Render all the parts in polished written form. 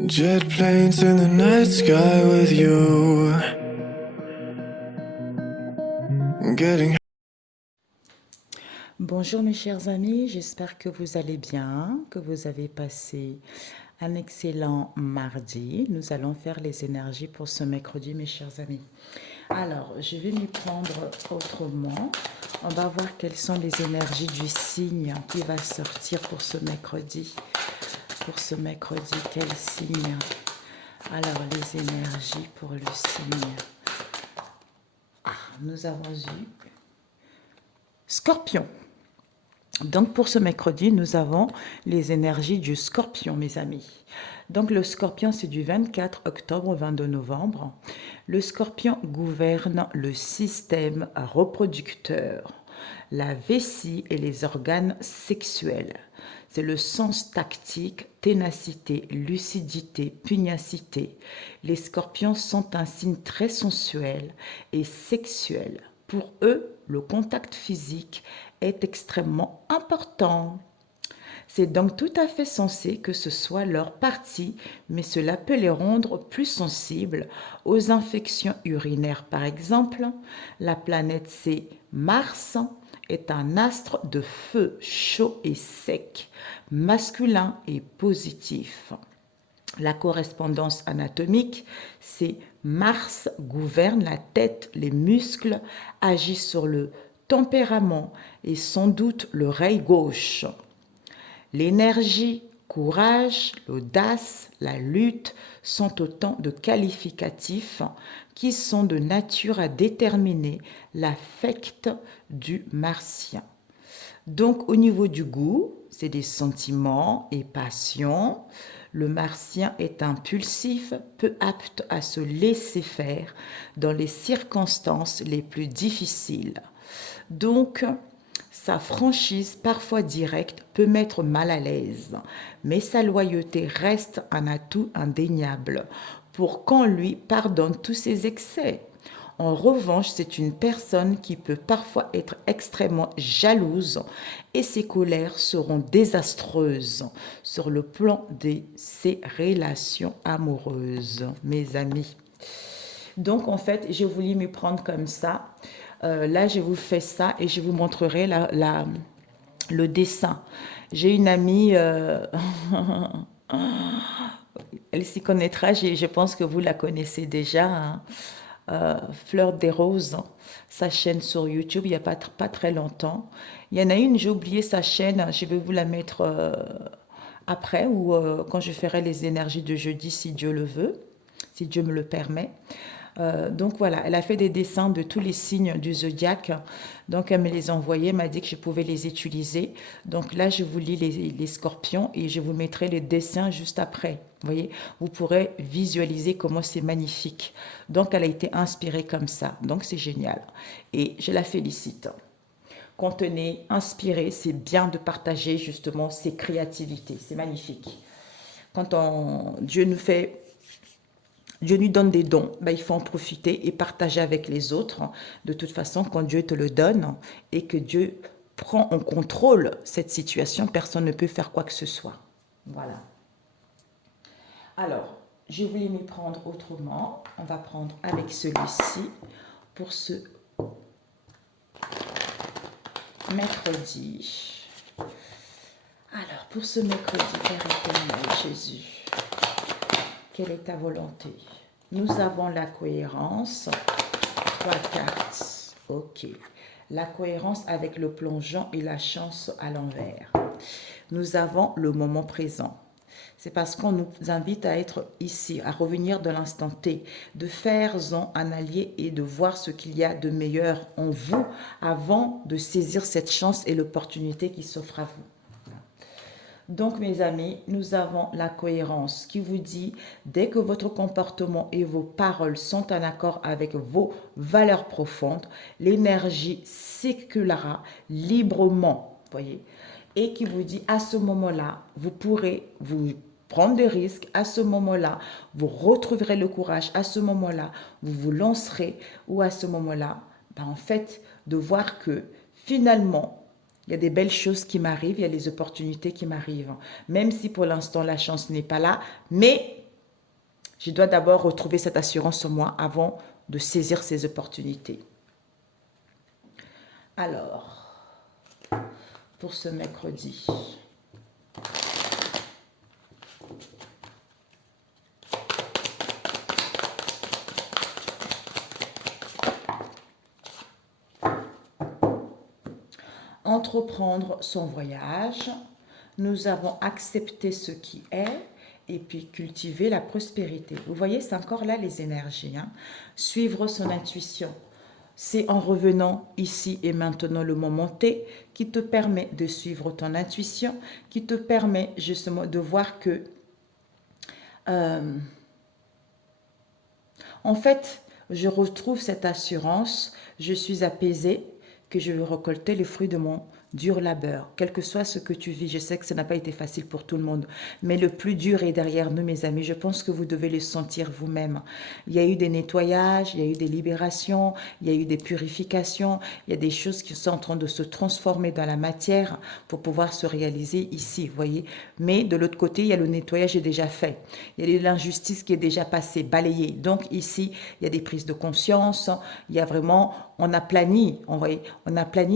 Jet planes in the night sky with you. Getting Bonjour mes chers amis, j'espère que vous allez bien, que vous avez passé un excellent mardi. Nous allons faire les énergies pour ce mercredi mes chers amis. Alors, je vais m'y prendre autrement. On va voir quelles sont les énergies du signe qui va sortir pour ce mercredi. Pour ce mercredi, quel signe? Alors, les énergies pour le signe. Nous avons eu Scorpion. Donc pour ce mercredi, nous avons les énergies du Scorpion, mes amis. Donc le Scorpion, c'est du 24 octobre au 22 novembre. Le Scorpion gouverne le système reproducteur, la vessie et les organes sexuels. C'est le sens tactique, ténacité, lucidité, pugnacité. Les Scorpions sont un signe très sensuel et sexuel. Pour eux, le contact physique est extrêmement important. C'est donc tout à fait sensé que ce soit leur partie, mais cela peut les rendre plus sensibles aux infections urinaires. Par exemple, la planète C, Mars, est un astre de feu chaud et sec, masculin et positif. La correspondance anatomique, c'est Mars gouverne la tête, les muscles, agit sur le tempérament et sans doute l'oreille gauche. L'énergie, courage, l'audace, la lutte sont autant de qualificatifs qui sont de nature à déterminer l'affect du martien. Donc au niveau du goût, c'est des sentiments et passions. Le martien est impulsif, peu apte à se laisser faire dans les circonstances les plus difficiles. Donc, sa franchise, parfois directe, peut mettre mal à l'aise, mais sa loyauté reste un atout indéniable pour qu'on lui pardonne tous ses excès. En revanche, c'est une personne qui peut parfois être extrêmement jalouse et ses colères seront désastreuses sur le plan de ses relations amoureuses, mes amis. Donc, en fait, j'ai voulu m'y prendre comme ça. Là, je vous fais ça et je vous montrerai le dessin. J'ai une amie, elle s'y connaîtra, je pense que vous la connaissez déjà, hein. Fleur des Roses, sa chaîne sur YouTube, il n'y a pas très longtemps. Il y en a une, j'ai oublié sa chaîne, je vais vous la mettre après ou quand je ferai les énergies de jeudi, si Dieu le veut, si Dieu me le permet. Donc voilà, elle a fait des dessins de tous les signes du zodiaque. Donc elle me les a envoyés, m'a dit que je pouvais les utiliser. Donc là, je vous lis les scorpions et je vous mettrai les dessins juste après. Vous voyez, vous pourrez visualiser comment c'est magnifique. Donc elle a été inspirée comme ça. Donc c'est génial. Et je la félicite. Contenez, inspirez, c'est bien de partager justement ses créativités. C'est magnifique. Dieu nous donne des dons, ben, il faut en profiter et partager avec les autres. De toute façon, quand Dieu te le donne et que Dieu prend en contrôle cette situation, personne ne peut faire quoi que ce soit. Voilà. Alors, je voulais m'y prendre autrement. On va prendre avec celui-ci pour ce mercredi. Alors, pour ce mercredi, Père éternel, Jésus, quelle est ta volonté? Nous avons la cohérence. Trois cartes. Ok. La cohérence avec le plongeon et la chance à l'envers. Nous avons le moment présent. C'est parce qu'on nous invite à être ici, à revenir de l'instant T, de faire-en un allié et de voir ce qu'il y a de meilleur en vous avant de saisir cette chance et l'opportunité qui s'offre à vous. Donc, mes amis, nous avons la cohérence qui vous dit, dès que votre comportement et vos paroles sont en accord avec vos valeurs profondes, l'énergie circulera librement, voyez, et qui vous dit, à ce moment-là, vous pourrez vous prendre des risques, à ce moment-là, vous retrouverez le courage, à ce moment-là, vous vous lancerez, ou à ce moment-là, ben, en fait, de voir que finalement, il y a des belles choses qui m'arrivent, il y a les opportunités qui m'arrivent. Même si pour l'instant la chance n'est pas là, mais Je dois d'abord retrouver cette assurance en moi avant de saisir ces opportunités. Alors, pour ce mercredi, entreprendre son voyage, nous avons accepté ce qui est et puis cultiver la prospérité. Vous voyez, c'est encore là les énergies. Hein. Suivre son intuition. C'est en revenant ici et maintenant le moment T qui te permet de suivre ton intuition, qui te permet justement de voir que, en fait, je retrouve cette assurance, je suis apaisée, que je vais récolter les fruits de mon dur labeur, quel que soit ce que tu vis. Je sais que ça n'a pas été facile pour tout le monde, mais le plus dur est derrière nous, mes amis. Je pense que vous devez le sentir vous-même. Il y a eu des nettoyages, il y a eu des libérations, il y a eu des purifications, il y a des choses qui sont en train de se transformer dans la matière pour pouvoir se réaliser ici, vous voyez. Mais de l'autre côté, il y a le nettoyage qui est déjà fait. Il y a l'injustice qui est déjà passée, balayée. Donc ici, il y a des prises de conscience, il y a vraiment, on aplani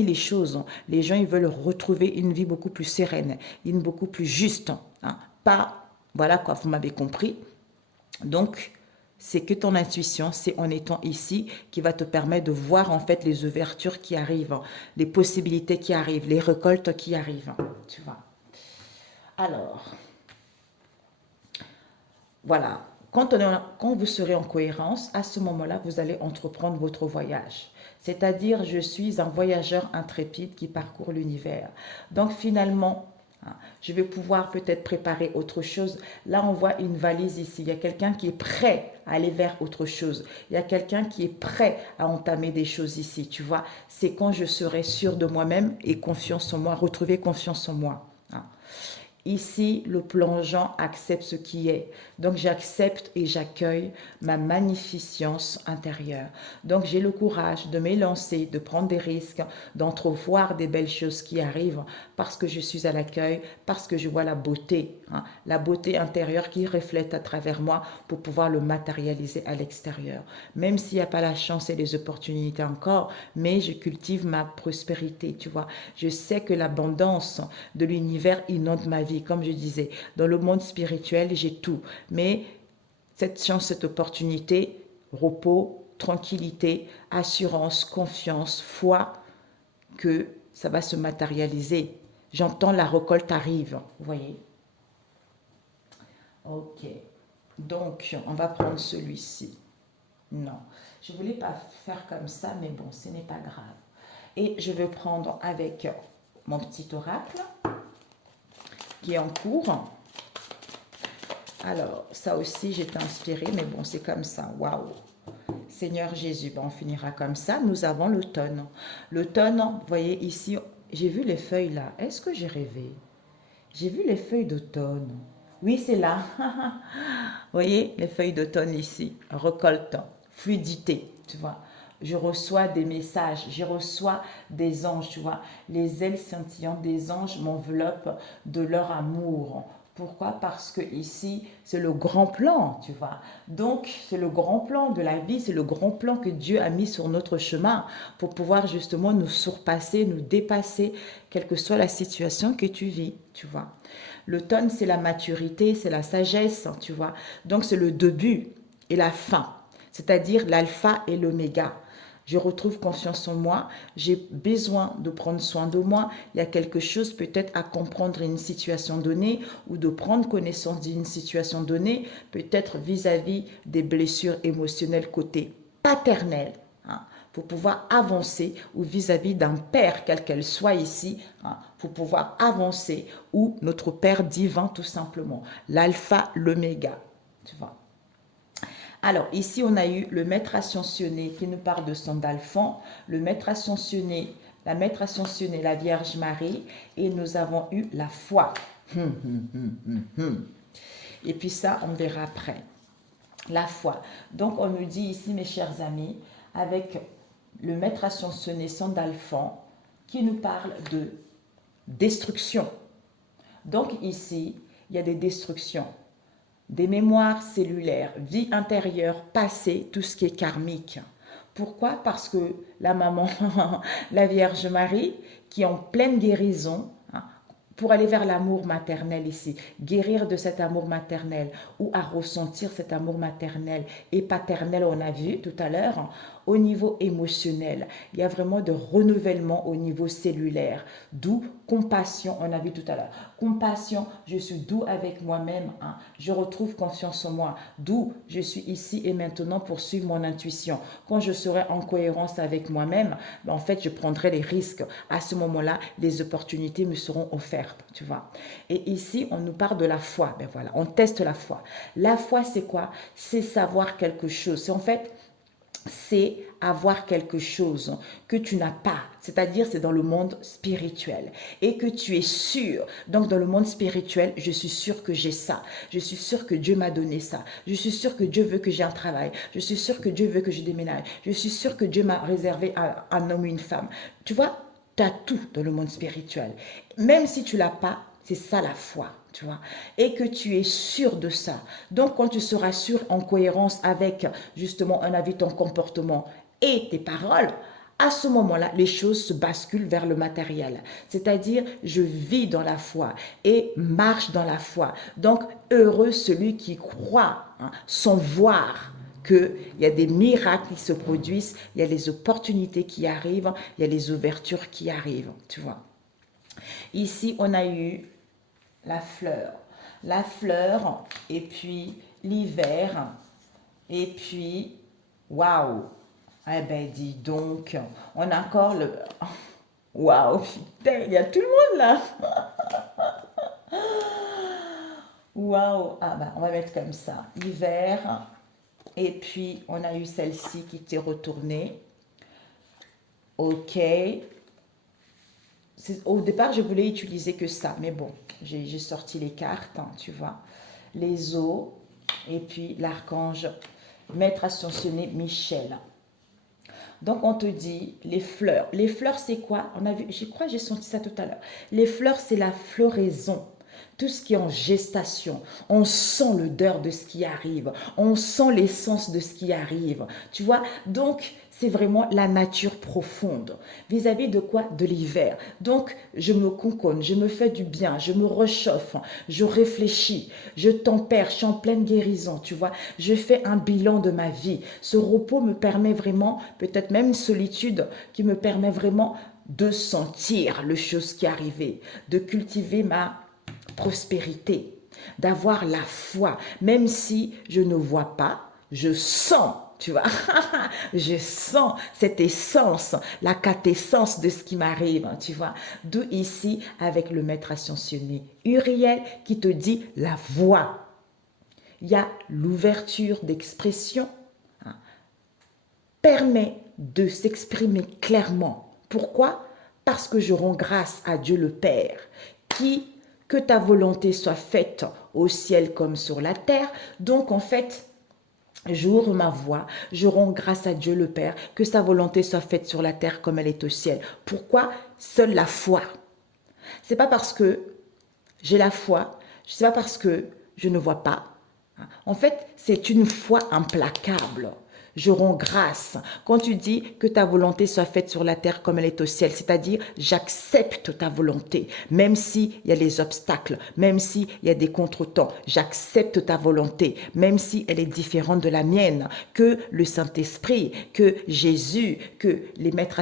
les choses. Les gens, ils veulent retrouver une vie beaucoup plus sereine, une beaucoup plus juste. Hein. Pas, voilà quoi, vous m'avez compris. Donc, c'est que ton intuition, c'est en étant ici qui va te permettre de voir en fait les ouvertures qui arrivent, les possibilités qui arrivent, les récoltes qui arrivent. Tu vois. Alors, voilà. Quand vous serez en cohérence, à ce moment-là, vous allez entreprendre votre voyage. C'est-à-dire, je suis un voyageur intrépide qui parcourt l'univers. Donc, finalement, je vais pouvoir peut-être préparer autre chose. Là, on voit une valise ici. Il y a quelqu'un qui est prêt à aller vers autre chose. Il y a quelqu'un qui est prêt à entamer des choses ici. Tu vois, c'est quand je serai sûr de moi-même et confiance en moi, retrouver confiance en moi. Ici, le plongeant accepte ce qui est. Donc, j'accepte et j'accueille ma magnificence intérieure. Donc, j'ai le courage de m'élancer, de prendre des risques, d'entrevoir des belles choses qui arrivent parce que je suis à l'accueil, parce que je vois la beauté intérieure qui reflète à travers moi pour pouvoir le matérialiser à l'extérieur. Même s'il n'y a pas la chance et les opportunités encore, mais je cultive ma prospérité, tu vois. Je sais que l'abondance de l'univers inonde ma vie. Comme je disais, dans le monde spirituel, j'ai tout. Mais cette chance, cette opportunité, repos, tranquillité, assurance, confiance, foi, que ça va se matérialiser. J'entends la récolte arrive, vous voyez. Ok. Donc, on va prendre celui-ci. Non, je ne voulais pas faire comme ça, mais bon, ce n'est pas grave. Et je vais prendre avec mon petit oracle qui est en cours. Alors, ça aussi, j'étais inspirée, mais bon, c'est comme ça. Waouh! Seigneur Jésus, ben, on finira comme ça. Nous avons l'automne. L'automne, vous voyez ici, j'ai vu les feuilles là. Est-ce que j'ai rêvé? J'ai vu les feuilles d'automne. Oui, c'est là. Vous voyez, les feuilles d'automne ici. Récolte, fluidité, tu vois. Je reçois des messages, je reçois des anges, tu vois. Les ailes scintillantes des anges m'enveloppent de leur amour. Pourquoi? Parce que ici, c'est le grand plan, tu vois. Donc, c'est le grand plan de la vie, c'est le grand plan que Dieu a mis sur notre chemin pour pouvoir justement nous surpasser, nous dépasser, quelle que soit la situation que tu vis, tu vois. L'automne, c'est la maturité, c'est la sagesse, tu vois. Donc, c'est le début et la fin, c'est-à-dire l'alpha et l'oméga. Je retrouve confiance en moi, j'ai besoin de prendre soin de moi. Il y a quelque chose peut-être à comprendre une situation donnée ou de prendre connaissance d'une situation donnée, peut-être vis-à-vis des blessures émotionnelles côté paternel. Hein, pour pouvoir avancer ou vis-à-vis d'un père, quel qu'elle soit ici, hein, pour pouvoir avancer, ou notre Père divin tout simplement, l'alpha, l'oméga, tu vois. Alors, ici, on a eu le maître ascensionné qui nous parle de son dalphon, le maître ascensionné, la maître ascensionnée, la Vierge Marie, et nous avons eu la foi. Et puis ça, on verra après. La foi. Donc, on nous dit ici, mes chers amis, avec le maître ascensionné, son dalphon, qui nous parle de destruction. Donc, ici, il y a des destructions. des mémoires cellulaires, vie intérieure, passé, tout ce qui est karmique. Pourquoi? Parce que la maman, la Vierge Marie, qui est en pleine guérison, hein, pour aller vers l'amour maternel ici, guérir de cet amour maternel ou à ressentir cet amour maternel et paternel, on a vu tout à l'heure, hein, au niveau émotionnel. Il y a vraiment de renouvellement au niveau cellulaire, d'où compassion, on a vu tout à l'heure. Compassion, je suis doux avec moi-même, hein, je retrouve confiance en moi, d'où je suis ici et maintenant pour suivre mon intuition. Quand je serai en cohérence avec moi-même, ben en fait, je prendrai les risques. À ce moment-là, les opportunités me seront offertes, tu vois. Et ici, on nous parle de la foi. Ben voilà, on teste la foi. La foi, c'est quoi? C'est savoir quelque chose. C'est en fait, c'est avoir quelque chose que tu n'as pas, c'est-à-dire c'est dans le monde spirituel et que tu es sûr. Donc dans le monde spirituel, je suis sûr que j'ai ça, je suis sûr que Dieu m'a donné ça, je suis sûr que Dieu veut que j'ai un travail, je suis sûr que Dieu veut que je déménage, je suis sûr que Dieu m'a réservé un homme ou une femme. Tu vois, tu as tout dans le monde spirituel. Même si tu l'as pas, c'est ça la foi, tu vois, et que tu es sûr de ça. Donc, quand tu seras sûr en cohérence avec justement un avis, ton comportement et tes paroles, à ce moment-là, les choses se basculent vers le matériel. C'est-à-dire, je vis dans la foi et marche dans la foi. Donc, heureux celui qui croit, hein, sans voir qu'il y a des miracles qui se produisent, il y a les opportunités qui arrivent, il y a les ouvertures qui arrivent, tu vois. Ici, on a eu la fleur, et puis l'hiver, et puis, waouh, eh ben dis donc, on a encore le, waouh, putain, il y a tout le monde là, waouh, ah ben on va mettre comme ça, hiver, et puis on a eu celle-ci qui était retournée, ok. Au départ, je voulais utiliser que ça, mais bon, j'ai sorti les cartes, hein, tu vois. Les eaux, et puis l'archange, maître ascensionné Michel. Donc, on te dit les fleurs. Les fleurs, c'est quoi? On a vu, je crois que j'ai senti ça tout à l'heure. Les fleurs, c'est la floraison. Tout ce qui est en gestation, on sent l'odeur de ce qui arrive, on sent l'essence de ce qui arrive, tu vois. Donc, c'est vraiment la nature profonde. Vis-à-vis de quoi? De l'hiver. Donc, je me conconne, je me fais du bien, je me réchauffe, je réfléchis, je tempère, je suis en pleine guérison, tu vois. Je fais un bilan de ma vie. Ce repos me permet vraiment, peut-être même une solitude, qui me permet vraiment de sentir les choses qui arrivaient, de cultiver ma prospérité, d'avoir la foi, même si je ne vois pas, je sens, tu vois, je sens cette essence, la quintessence de ce qui m'arrive, tu vois. D'où ici, avec le maître ascensionné Uriel qui te dit la voix. Il y a l'ouverture d'expression, hein, permet de s'exprimer clairement. Pourquoi? Parce que je rends grâce à Dieu le Père qui que ta volonté soit faite au ciel comme sur la terre. Donc, en fait, j'ouvre ma voix, je rends grâce à Dieu le Père, que sa volonté soit faite sur la terre comme elle est au ciel. Pourquoi? Seule la foi. C'est pas parce que j'ai la foi, c'est pas parce que je ne vois pas. En fait, c'est une foi implacable. Je rends grâce. Quand tu dis que ta volonté soit faite sur la terre comme elle est au ciel, c'est-à-dire j'accepte ta volonté, même s'il y a les obstacles, même s'il y a des contretemps, j'accepte ta volonté, même si elle est différente de la mienne, que le Saint-Esprit, que Jésus, que les maîtres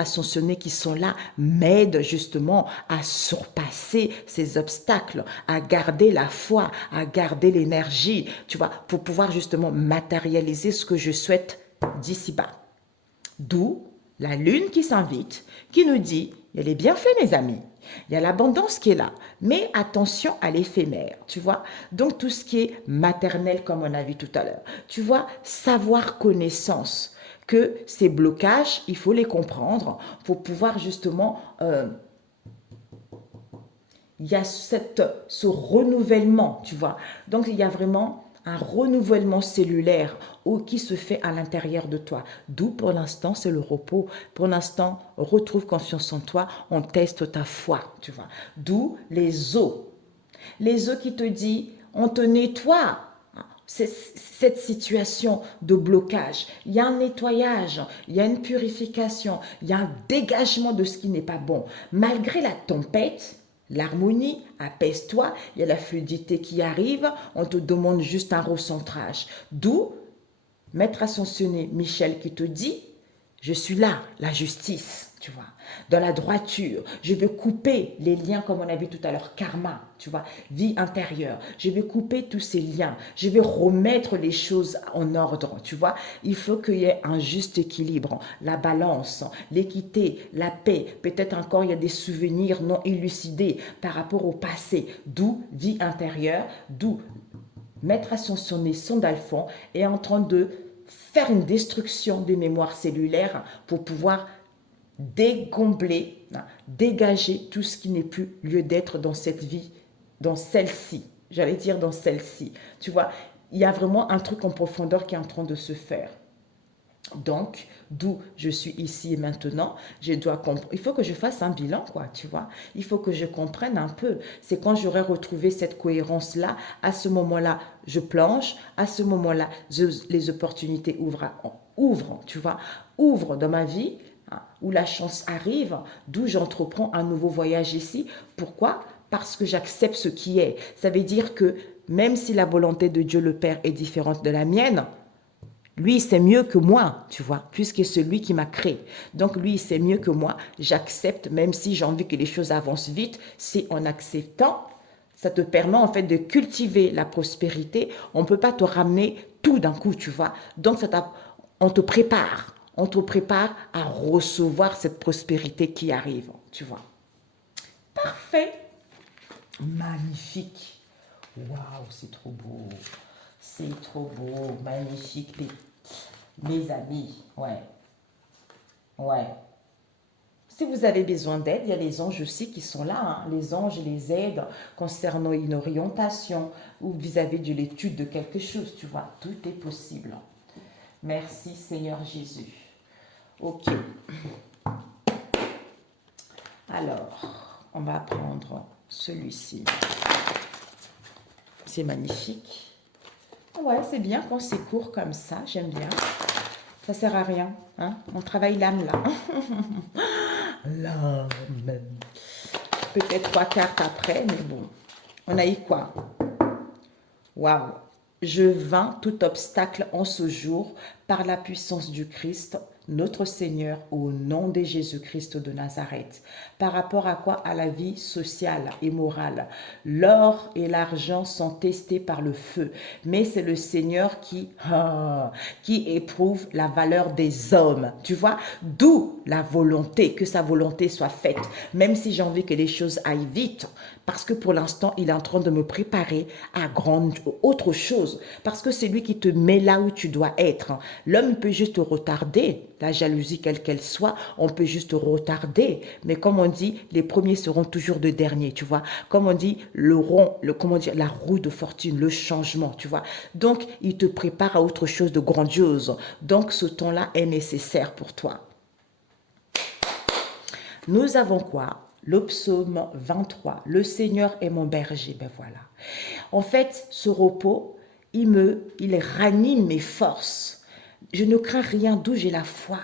ascensionnés qui sont là m'aident justement à surpasser ces obstacles, à garder la foi, à garder l'énergie, tu vois, pour pouvoir justement matérialiser ce que je souhaite d'ici-bas. D'où la lune qui s'invite, qui nous dit, il y a les bienfaits mes amis, il y a l'abondance qui est là, mais attention à l'éphémère, tu vois. Donc tout ce qui est maternel comme on a vu tout à l'heure, tu vois, savoir connaissance, que ces blocages, il faut les comprendre pour pouvoir justement... il y a ce renouvellement, tu vois. Donc, il y a vraiment un renouvellement cellulaire qui se fait à l'intérieur de toi. D'où, pour l'instant, c'est le repos. Pour l'instant, retrouve confiance en toi, on teste ta foi, tu vois. D'où les os. Les os qui te disent, on te nettoie. Cette situation de blocage, il y a un nettoyage, il y a une purification, il y a un dégagement de ce qui n'est pas bon. Malgré la tempête, l'harmonie, apaise-toi, il y a la fluidité qui arrive, on te demande juste un recentrage. D'où Maître Ascensionné Michel qui te dit, je suis là, la justice, tu vois, dans la droiture. Je vais couper les liens, comme on a vu tout à l'heure, karma, tu vois, vie intérieure. Je vais couper tous ces liens. Je vais remettre les choses en ordre, tu vois. Il faut qu'il y ait un juste équilibre, la balance, l'équité, la paix. Peut-être encore, il y a des souvenirs non élucidés par rapport au passé. D'où vie intérieure, d'où Maître Ascensionné Sandalphon est en train de faire une destruction des mémoires cellulaires pour pouvoir dégombler, dégager tout ce qui n'est plus lieu d'être dans cette vie, dans celle-ci. J'allais dire dans celle-ci. Tu vois, il y a vraiment un truc en profondeur qui est en train de se faire. Donc, d'où je suis ici et maintenant, il faut que je fasse un bilan, quoi, tu vois. Il faut que je comprenne un peu. C'est quand j'aurai retrouvé cette cohérence-là, à ce moment-là, je planche, à ce moment-là, les opportunités ouvrent, tu vois, ouvrent dans ma vie, hein, où la chance arrive, d'où j'entreprends un nouveau voyage ici. Pourquoi? Parce que j'accepte ce qui est. Ça veut dire que même si la volonté de Dieu le Père est différente de la mienne, lui, c'est mieux que moi, tu vois, puisque c'est lui qui m'a créé. Donc, lui, c'est mieux que moi. J'accepte, même si j'ai envie que les choses avancent vite. C'est en acceptant, ça te permet en fait de cultiver la prospérité. On ne peut pas te ramener tout d'un coup, tu vois. Donc, on te prépare. On te prépare à recevoir cette prospérité qui arrive, tu vois. Parfait. Magnifique. Waouh, c'est trop beau. C'est trop beau, magnifique, mes amis. Ouais. Ouais. Si vous avez besoin d'aide, il y a les anges aussi qui sont là. Hein. Les anges les aident concernant une orientation ou vis-à-vis de l'étude de quelque chose, tu vois. Tout est possible. Merci Seigneur Jésus. Ok. Alors, on va prendre celui-ci. C'est magnifique. Ouais, c'est bien quand c'est court comme ça, j'aime bien. Ça sert à rien, hein? On travaille l'âme là. L'âme. Peut-être 3 cartes après, mais bon. On a eu quoi? Waouh! Je vains tout obstacle en ce jour par la puissance du Christ, notre Seigneur, au nom de Jésus-Christ de Nazareth. Par rapport à quoi? À la vie sociale et morale. L'or et l'argent sont testés par le feu, mais c'est le Seigneur qui éprouve la valeur des hommes. Tu vois? D'où la volonté, que sa volonté soit faite. Même si j'ai envie que les choses aillent vite, parce que pour l'instant, il est en train de me préparer à autre chose. Parce que c'est lui qui te met là où tu dois être. L'homme peut juste retarder. La jalousie, quelle qu'elle soit, on peut juste retarder. Mais comme on dit, les premiers seront toujours de derniers, tu vois. Comme on dit, la roue de fortune, le changement, tu vois. Donc, il te prépare à autre chose de grandiose. Donc, ce temps-là est nécessaire pour toi. Nous avons quoi? Le psaume 23. Le Seigneur est mon berger. Ben voilà. En fait, ce repos, il ranime mes forces. Je ne crains rien, d'où j'ai la foi.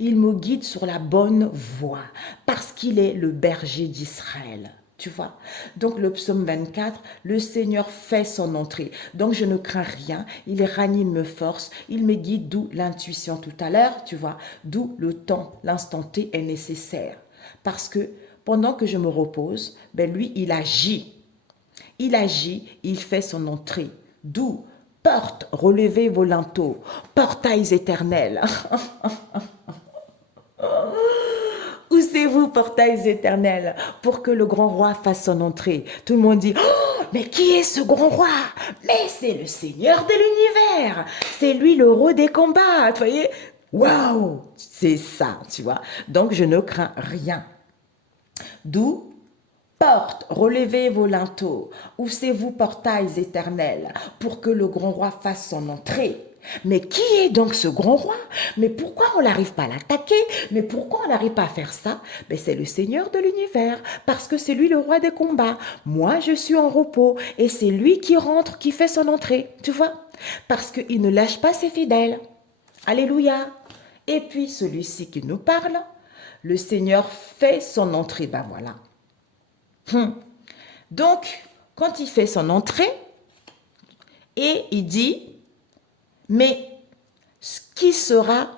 Il me guide sur la bonne voie parce qu'il est le berger d'Israël. Tu vois? Donc le psaume 24, le Seigneur fait son entrée. Donc je ne crains rien, il ranime mes forces, il me guide, d'où l'intuition tout à l'heure, tu vois? D'où le temps, l'instant T est nécessaire. Parce que pendant que je me repose, ben lui, il agit. Il agit, il fait son entrée. D'où porte, relevez vos linteaux, portails éternels. Poussez-vous, portails éternels, pour que le grand roi fasse son entrée. Tout le monde dit, oh, mais qui est ce grand roi? Mais c'est le Seigneur de l'univers. C'est lui le roi des combats. Vous voyez? Waouh! C'est ça, tu vois. Donc, je ne crains rien. D'où Portes, relevez vos linteaux, haussez-vous portails éternels, pour que le grand roi fasse son entrée. Mais qui est donc ce grand roi? Mais pourquoi on n'arrive pas à l'attaquer? Mais pourquoi on n'arrive pas à faire ça? Mais c'est le Seigneur de l'univers, parce que c'est lui le roi des combats. Moi, je suis en repos, et c'est lui qui rentre, qui fait son entrée, tu vois? Parce qu'il ne lâche pas ses fidèles. Alléluia. Et puis, celui-ci qui nous parle, le Seigneur fait son entrée, ben voilà. Donc, quand il fait son entrée, et il dit, mais qui sera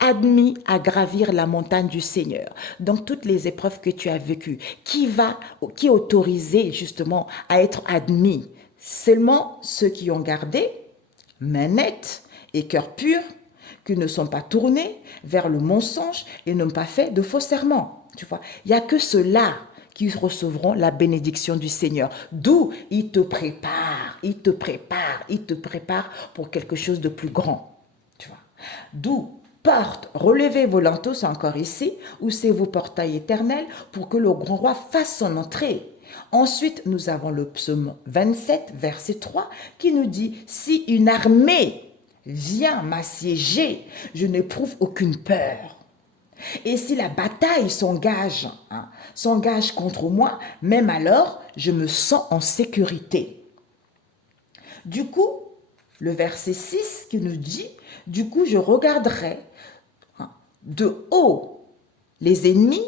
admis à gravir la montagne du Seigneur? Donc, toutes les épreuves que tu as vécues, qui est autorisé justement à être admis? Seulement ceux qui ont gardé main nette et cœur pur, qui ne sont pas tournés vers le mensonge et n'ont pas fait de faux serments. Tu vois, il n'y a que ceux-là qui recevront la bénédiction du Seigneur. D'où il te prépare, il te prépare, il te prépare pour quelque chose de plus grand. Tu vois. D'où porte, relevez vos linteaux, c'est encore ici, haussez-vous portail éternel pour que le grand roi fasse son entrée. Ensuite, nous avons le psaume 27, verset 3, qui nous dit, si une armée vient m'assiéger, je n'éprouve aucune peur. Et si la bataille s'engage contre moi, même alors, je me sens en sécurité. Du coup, le verset 6 qui nous dit, du coup, je regarderai de haut les ennemis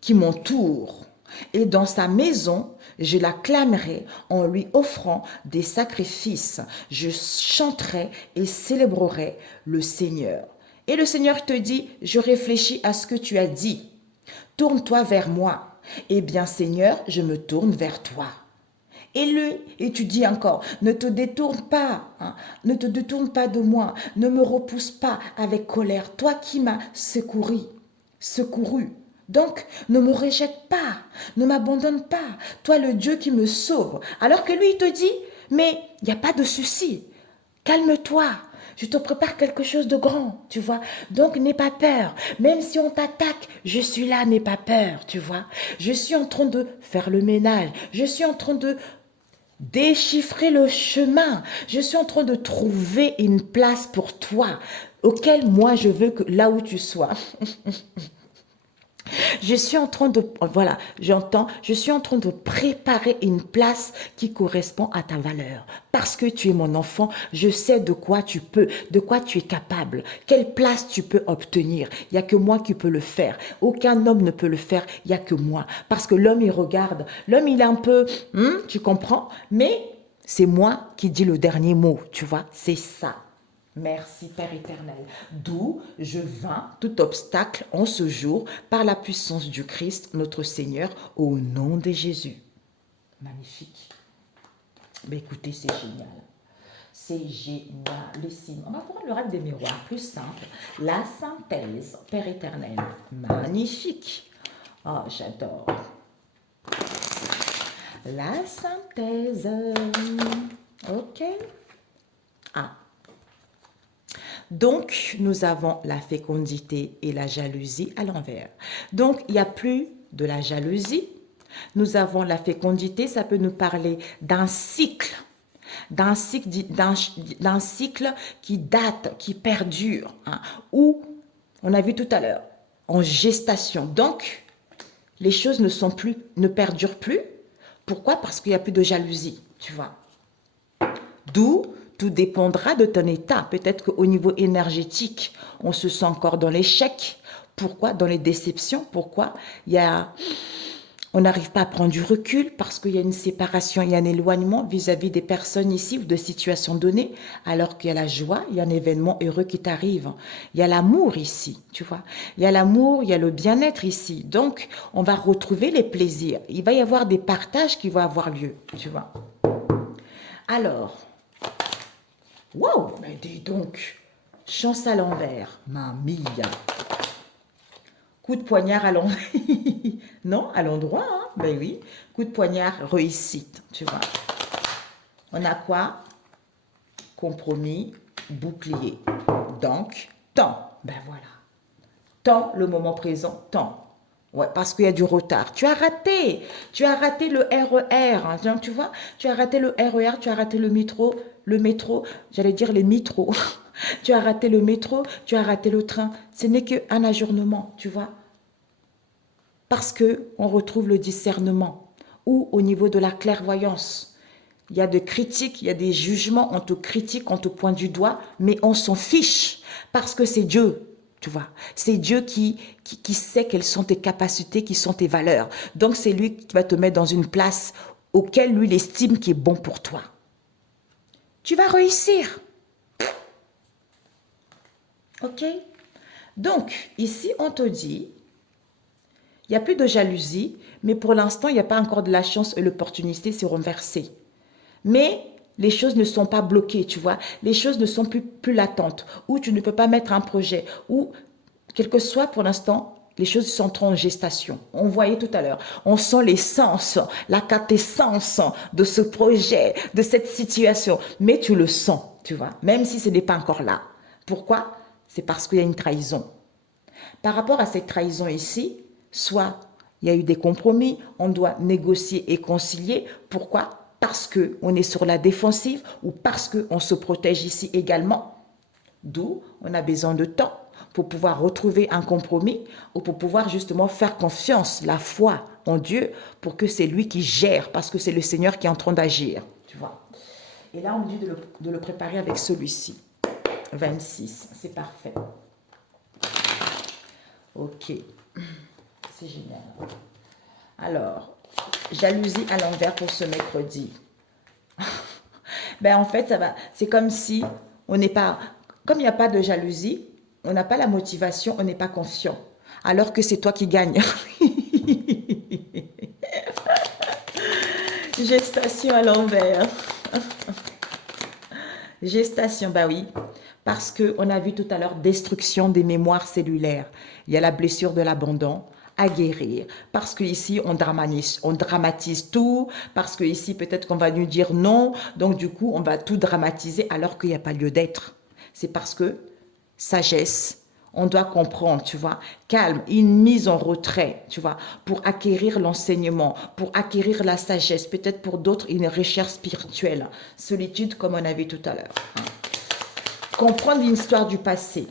qui m'entourent. Et dans sa maison, je l'acclamerai en lui offrant des sacrifices. Je chanterai et célébrerai le Seigneur. Et le Seigneur te dit, je réfléchis à ce que tu as dit. Tourne-toi vers moi. Eh bien, Seigneur, je me tourne vers toi. Et tu dis encore, ne te détourne pas, ne te détourne pas de moi, ne me repousse pas avec colère, toi qui m'as secouru. Donc, ne me rejette pas, ne m'abandonne pas, toi le Dieu qui me sauve. Alors que lui, il te dit, mais il n'y a pas de souci, calme-toi, je te prépare quelque chose de grand, tu vois. Donc, n'aie pas peur. Même si on t'attaque, je suis là, n'aie pas peur, tu vois. Je suis en train de faire le ménage. Je suis en train de déchiffrer le chemin. Je suis en train de trouver une place pour toi, auquel moi je veux que là où tu sois. Je suis en train de, voilà, je suis en train de préparer une place qui correspond à ta valeur. Parce que tu es mon enfant, je sais de quoi tu peux, de quoi tu es capable, quelle place tu peux obtenir. Il n'y a que moi qui peux le faire. Aucun homme ne peut le faire, il n'y a que moi. Parce que l'homme, il regarde, l'homme, il est un peu, tu comprends? Mais c'est moi qui dis le dernier mot, tu vois, c'est ça. Merci Père éternel. D'où je vains tout obstacle en ce jour par la puissance du Christ, notre Seigneur, au nom de Jésus. Magnifique. Mais écoutez, c'est génial. C'est génialissime. On va prendre le rêve des miroirs, plus simple. La synthèse, Père éternel. Magnifique. Oh, j'adore. La synthèse. Ok. Ah. Donc, nous avons la fécondité et la jalousie à l'envers. Donc, il n'y a plus de la jalousie. Nous avons la fécondité, ça peut nous parler d'un cycle qui date, qui perdure, où, on a vu tout à l'heure, en gestation. Donc, les choses ne perdurent plus. Pourquoi? Parce qu'il n'y a plus de jalousie, tu vois. D'où tout dépendra de ton état. Peut-être qu'au niveau énergétique, on se sent encore dans l'échec. Pourquoi? Dans les déceptions. Pourquoi? On n'arrive pas à prendre du recul parce qu'il y a une séparation, il y a un éloignement vis-à-vis des personnes ici ou de situations données, alors qu'il y a la joie, il y a un événement heureux qui t'arrive. Il y a l'amour ici, tu vois. Il y a l'amour, il y a le bien-être ici. Donc, on va retrouver les plaisirs. Il va y avoir des partages qui vont avoir lieu, tu vois. Alors, wow, mais dis donc, chance à l'envers, mamie. Coup de poignard à l'envers, non, à l'endroit, hein? Ben oui, coup de poignard, réussite, tu vois. On a quoi? Compromis, bouclier. Donc, temps, ben voilà. Temps, le moment présent, temps. Ouais, parce qu'il y a du retard. Tu as raté. Tu as raté le RER. Hein. Donc, tu vois, tu as raté le RER, tu as raté le métro, j'allais dire les métros. Tu as raté le métro, tu as raté le train. Ce n'est qu'un ajournement, tu vois. Parce que on retrouve le discernement ou au niveau de la clairvoyance. Il y a des critiques, il y a des jugements, on te critique, on te pointe du doigt, mais on s'en fiche parce que c'est Dieu, tu vois. C'est Dieu qui sait quelles sont tes capacités, qui sont tes valeurs. Donc c'est lui qui va te mettre dans une place auquel lui il estime qui est bon pour toi. Tu vas réussir. Ok? Donc ici on te dit, il n'y a plus de jalousie, mais pour l'instant il n'y a pas encore de la chance et l'opportunité s'est renversée. Mais les choses ne sont pas bloquées, tu vois. Les choses ne sont plus latentes. Ou tu ne peux pas mettre un projet. Ou, quel que soit pour l'instant, les choses sont trop en gestation. On voyait tout à l'heure. On sent l'essence, la quintessence de ce projet, de cette situation. Mais tu le sens, tu vois. Même si ce n'est pas encore là. Pourquoi? C'est parce qu'il y a une trahison. Par rapport à cette trahison ici, soit il y a eu des compromis, on doit négocier et concilier. Pourquoi? Parce qu'on est sur la défensive ou parce qu'on se protège ici également. D'où on a besoin de temps pour pouvoir retrouver un compromis ou pour pouvoir justement faire confiance, la foi en Dieu pour que c'est lui qui gère parce que c'est le Seigneur qui est en train d'agir. Tu vois. Et là, on me dit de le préparer avec celui-ci. 26, c'est parfait. Ok, c'est génial. Alors, jalousie à l'envers pour ce mercredi. Ben en fait, ça va. C'est comme si on n'est pas, comme il n'y a pas de jalousie, on n'a pas la motivation, on n'est pas confiant. Alors que c'est toi qui gagnes. Gestation à l'envers. Gestation, bah oui. Parce qu'on a vu tout à l'heure destruction des mémoires cellulaires. Il y a la blessure de l'abandon à guérir. Parce qu'ici, on dramatise tout. Parce qu'ici, peut-être qu'on va nous dire non. Donc, du coup, on va tout dramatiser alors qu'il n'y a pas lieu d'être. C'est parce que sagesse, on doit comprendre, tu vois, calme, une mise en retrait, tu vois, pour acquérir l'enseignement, pour acquérir la sagesse, peut-être pour d'autres une recherche spirituelle, solitude comme on a vu tout à l'heure. Hein. Comprendre l'histoire du passé.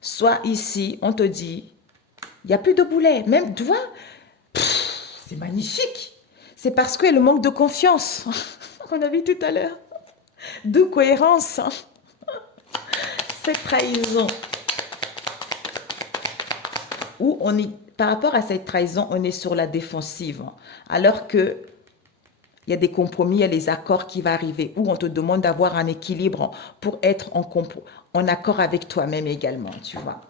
Soit ici, on te dit, il n'y a plus de boulet, même, tu vois, c'est magnifique. C'est parce qu'il y a le manque de confiance, on a vu tout à l'heure, de cohérence. Cette trahison, où on est, par rapport à cette trahison, on est sur la défensive, alors que il y a des compromis, il y a les accords qui vont arriver, où on te demande d'avoir un équilibre pour être en accord avec toi-même également, tu vois.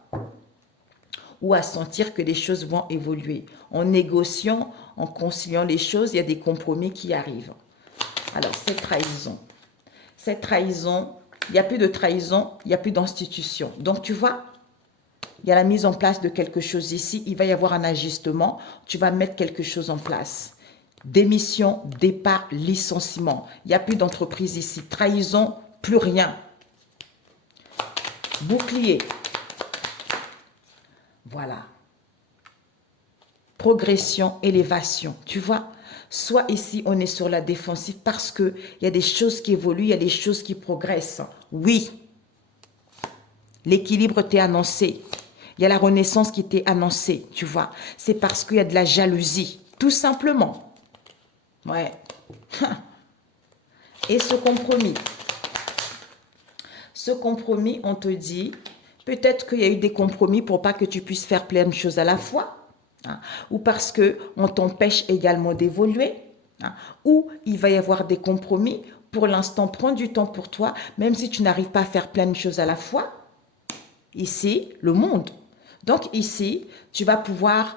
Ou à sentir que les choses vont évoluer. En négociant, en conciliant les choses, il y a des compromis qui arrivent. Alors, cette trahison, il n'y a plus de trahison, il n'y a plus d'institution. Donc, tu vois, il y a la mise en place de quelque chose ici, il va y avoir un ajustement, tu vas mettre quelque chose en place. Démission, départ, licenciement. Il n'y a plus d'entreprise ici. Trahison, plus rien. Bouclier. Voilà. Progression, élévation. Tu vois, soit ici, on est sur la défensive parce qu'il y a des choses qui évoluent, il y a des choses qui progressent. Oui. L'équilibre t'est annoncé. Il y a la renaissance qui t'est annoncée, tu vois. C'est parce qu'il y a de la jalousie, tout simplement. Ouais. Et ce compromis, on te dit, peut-être qu'il y a eu des compromis pour pas que tu puisses faire plein de choses à la fois, hein, ou parce qu'on t'empêche également d'évoluer, hein, ou il va y avoir des compromis. Pour l'instant, prends du temps pour toi, même si tu n'arrives pas à faire plein de choses à la fois. Ici, le monde. Donc ici, tu vas pouvoir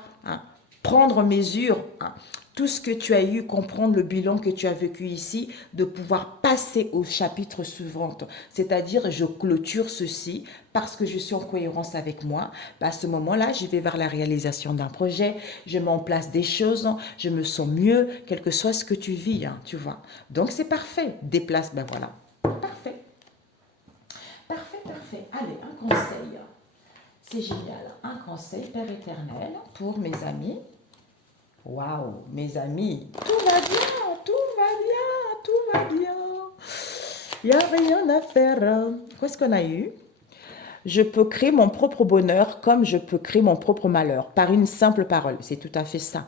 prendre mesure, tout ce que tu as eu, comprendre le bilan que tu as vécu ici, de pouvoir passer au chapitre suivant. C'est-à-dire, je clôture ceci parce que je suis en cohérence avec moi. À ce moment-là, je vais vers la réalisation d'un projet, je mets en place des choses, je me sens mieux, quel que soit ce que tu vis, tu vois. Donc, c'est parfait. Déplace, ben voilà. Parfait. Parfait, parfait. Allez, un conseil. C'est génial. Un conseil, Père éternel, pour mes amis. Waouh, mes amis, tout va bien, tout va bien, tout va bien. Il n'y a rien à faire. Qu'est-ce qu'on a eu? Je peux créer mon propre bonheur comme je peux créer mon propre malheur, par une simple parole. C'est tout à fait ça.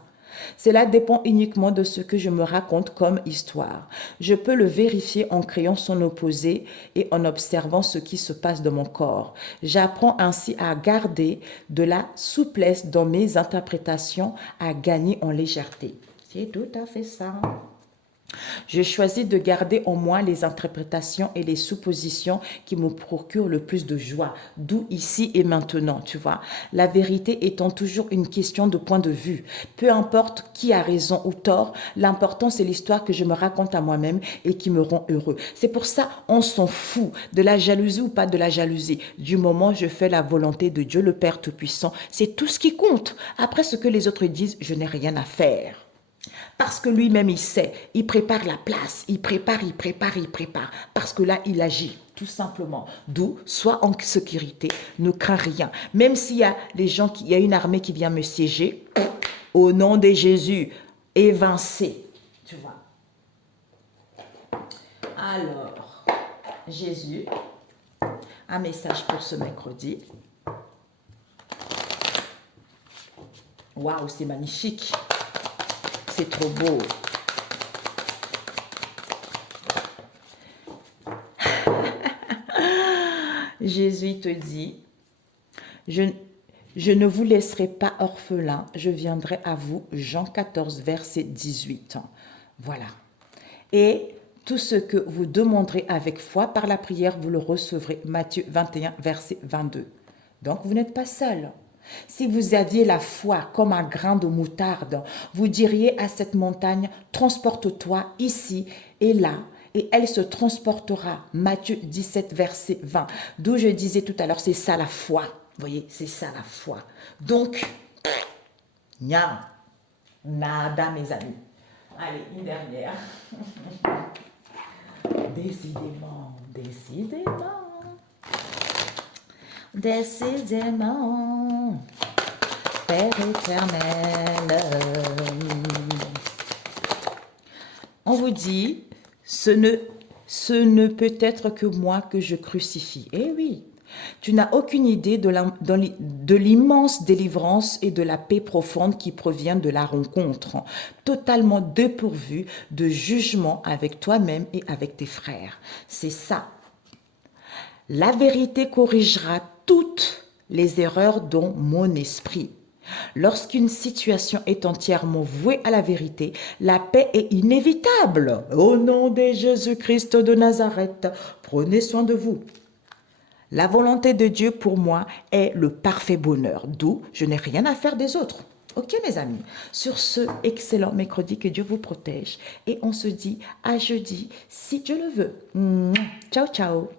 Cela dépend uniquement de ce que je me raconte comme histoire. Je peux le vérifier en créant son opposé et en observant ce qui se passe dans mon corps. J'apprends ainsi à garder de la souplesse dans mes interprétations, à gagner en légèreté. C'est tout à fait ça. Je choisis de garder en moi les interprétations et les suppositions qui me procurent le plus de joie, d'où ici et maintenant, tu vois. La vérité étant toujours une question de point de vue. Peu importe qui a raison ou tort, l'important c'est l'histoire que je me raconte à moi-même et qui me rend heureux. C'est pour ça on s'en fout de la jalousie ou pas de la jalousie. Du moment où je fais la volonté de Dieu le Père Tout-Puissant, c'est tout ce qui compte. Après ce que les autres disent, je n'ai rien à faire. Parce que lui-même, il sait, il prépare la place, il prépare. Parce que là, il agit, tout simplement. D'où, sois en sécurité, ne crains rien. Même s'il y a il y a une armée qui vient me siéger, au nom de Jésus, évincé, tu vois. Alors, Jésus, un message pour ce mercredi. Waouh, c'est magnifique. C'est trop beau. Jésus te dit, je ne vous laisserai pas orphelin, je viendrai à vous. Jean 14, verset 18. Voilà. Et tout ce que vous demanderez avec foi par la prière, vous le recevrez. Matthieu 21, verset 22. Donc, vous n'êtes pas seul. Si vous aviez la foi comme un grain de moutarde, vous diriez à cette montagne, transporte-toi ici et là, et elle se transportera. Matthieu 17, verset 20. D'où je disais tout à l'heure, c'est ça la foi. Vous voyez, c'est ça la foi. Donc, nada, mes amis. Allez, une dernière. Décidément. Père éternel. On vous dit, ce ne peut être que moi que je crucifie. Eh oui, tu n'as aucune idée de l'immense délivrance et de la paix profonde qui provient de la rencontre, totalement dépourvue de jugement avec toi-même et avec tes frères. C'est ça. La vérité corrigera toutes les erreurs dans mon esprit. Lorsqu'une situation est entièrement vouée à la vérité, la paix est inévitable. Au nom de Jésus-Christ de Nazareth, prenez soin de vous. La volonté de Dieu pour moi est le parfait bonheur, d'où je n'ai rien à faire des autres. Ok mes amis, sur ce excellent mercredi, que Dieu vous protège. Et on se dit à jeudi, si Dieu le veut. Ciao, ciao.